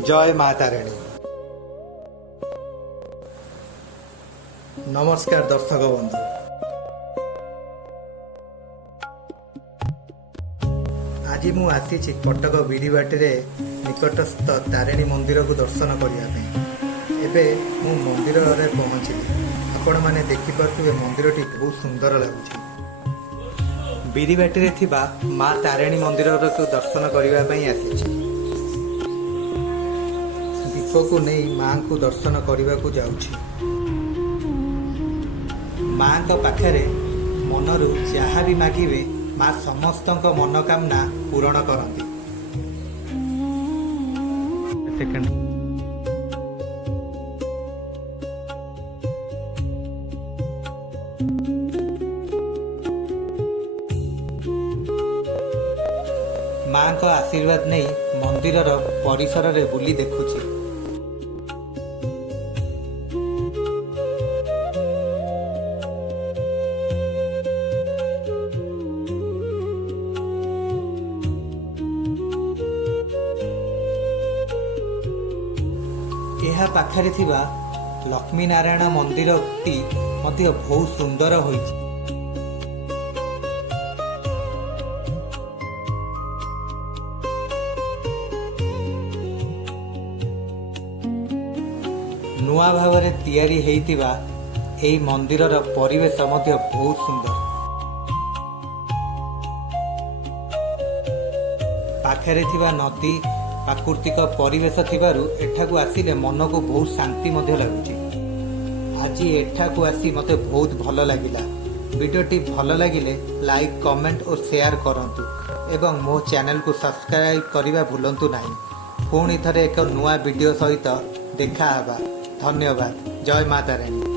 जय माँ तारिणी। नमस्कार दर्शक बंधु, आज मु आसी कटक बिरीबाटी निकटस्थ तारिणी मंदिर को दर्शन करने। एबे मु मंदिर रे पहुँचली। आपण माने देखि पारुथिबे मंदिरटी बहुत सुंदर लगुच। बिरीबाटी रे थिबा माँ तारिणी मंदिर को दर्शन करने पई आसी। दीप को नहीं माँ को दर्शन करने को जाऊछि। माँ का पाखरे मनरु जहाँ भी मागिबे माँ समस्त मनोकामना पूरण करती। माँ का आशीर्वाद नहीं मंदिर परिसर रे बुली देखुछि। यह पाखरे थिबा लक्ष्मी नारायण मंदिर टी मध्य बहुत सुंदर होइछि। नुआ भावरे तैयारी हेइतिबा एई मंदिरर परिवेश मध्य बहुत सुंदर। पाखरे थिबा नदी प्राकृतिक परिवेश थिबारु एठाकु आसिले मन को बहुत शांति मध्य लागुची। आज एठाकु आसी मते बहुत भल लागिला। वीडियोटी भल लागिले लाइक कमेंट और शेयर करंतु एवं मो चैनल को सब्सक्राइब करिबा भूलंतु नाही। पुणी थरे एक नुआ वीडियो सहित देखा हबा। धन्यवाद। जय माता रानी।